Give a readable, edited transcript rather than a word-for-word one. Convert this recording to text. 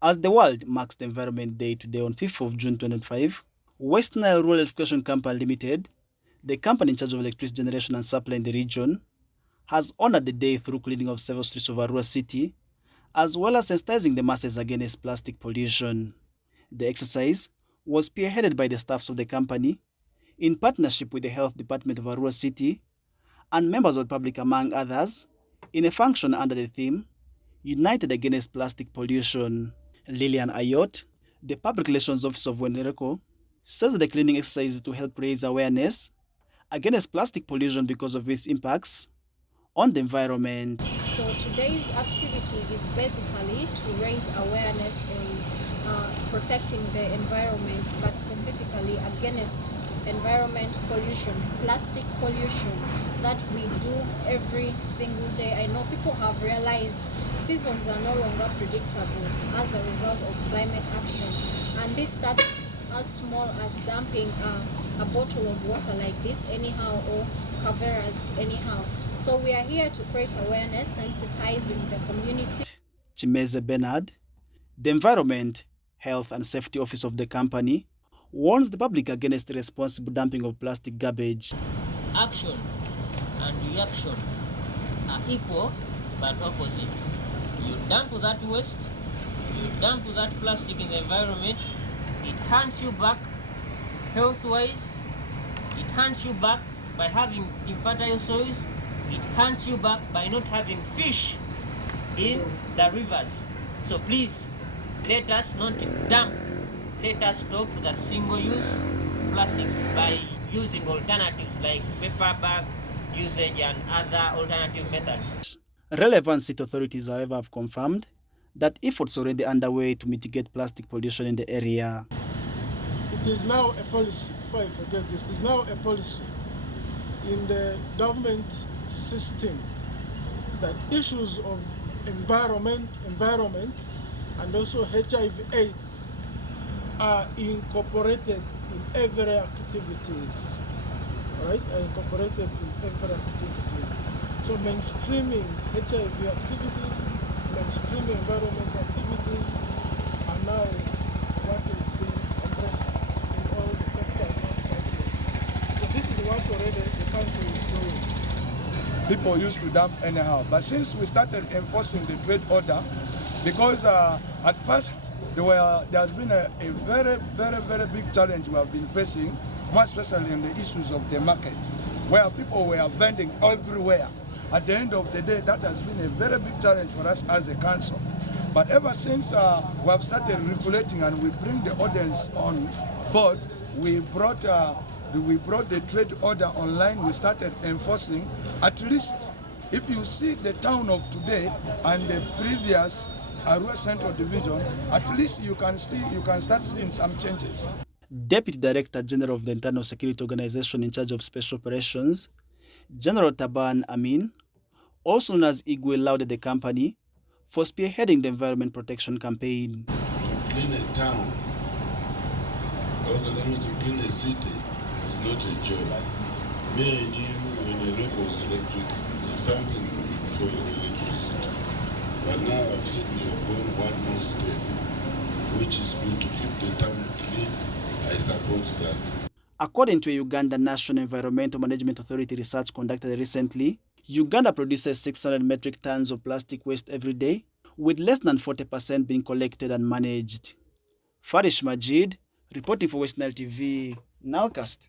As the world marks the Environment Day today on 5th of June 2025, Westnile Rural Electrification Company Limited, the company in charge of electricity generation and supply in the region, has honored the day through cleaning of several streets of Arua city, as well as sensitizing the masses against plastic pollution. The exercise was spearheaded by the staffs of the company in partnership with the Health Department of Arua City and members of the public, among others, in a function under the theme United Against Plastic Pollution. Lillian Ayot, the Public Relations Officer of Wenereko, says that the cleaning exercise is to help raise awareness against plastic pollution because of its impacts on the environment. So today's activity is basically to raise awareness on protecting the environment, but specifically against environment pollution, plastic pollution that we do every single day. I know people have realized seasons are no longer predictable as a result of climate action, and this starts as small as dumping a bottle of water like this anyhow, or caveras anyhow. So we are here to create awareness, sensitizing the community. Chimeze Bernard, the Environment, Health and Safety Officer of the company, warns the public against irresponsible dumping of plastic garbage. Action and reaction are equal but opposite. You dump that waste, you dump that plastic in the environment, it hands you back health-wise, it hands you back by having infertile soils, it hands you back by not having fish in the rivers. So please, let us not dump. Let us stop the single-use plastics by using alternatives like paper bag usage and other alternative methods. Relevant city authorities, however, have confirmed that efforts are already underway to mitigate plastic pollution in the area. It is now a policy, before I forget this, it is now a policy in the government system that issues of environment and also HIV/AIDS are incorporated in every activities, right? Are incorporated in every activities. So mainstreaming HIV activities, mainstreaming environment activities are now what is being embraced in all the sectors and departments. So this is what already the council is doing. People used to dump anyhow, but since we started enforcing the trade order, because at first there has been a very big challenge we have been facing, more especially in the issues of the market, where people were vending everywhere. At the end of the day, that has been a very big challenge for us as a council. But ever since we have started regulating and we bring the ordinance on board, we brought the trade order online. We started enforcing. At least, if you see the town of today and the previous Arua Central Division, at least you can start seeing some changes. Deputy Director General of the Internal Security Organization in charge of Special Operations, General Taban Amin, also known as Igwe, lauded the company for spearheading the environment protection campaign. To clean a town, or to clean a city, is not a job. Me and you, when the road was electric, there's something for electricity. But now I've seen we have gone one more step, which is good to keep the town clean. I support that. According to a Uganda National Environmental Management Authority research conducted recently, Uganda produces 600 metric tons of plastic waste every day, with less than 40% being collected and managed. Farish Majid, reporting for Westnile TV, Nalcast.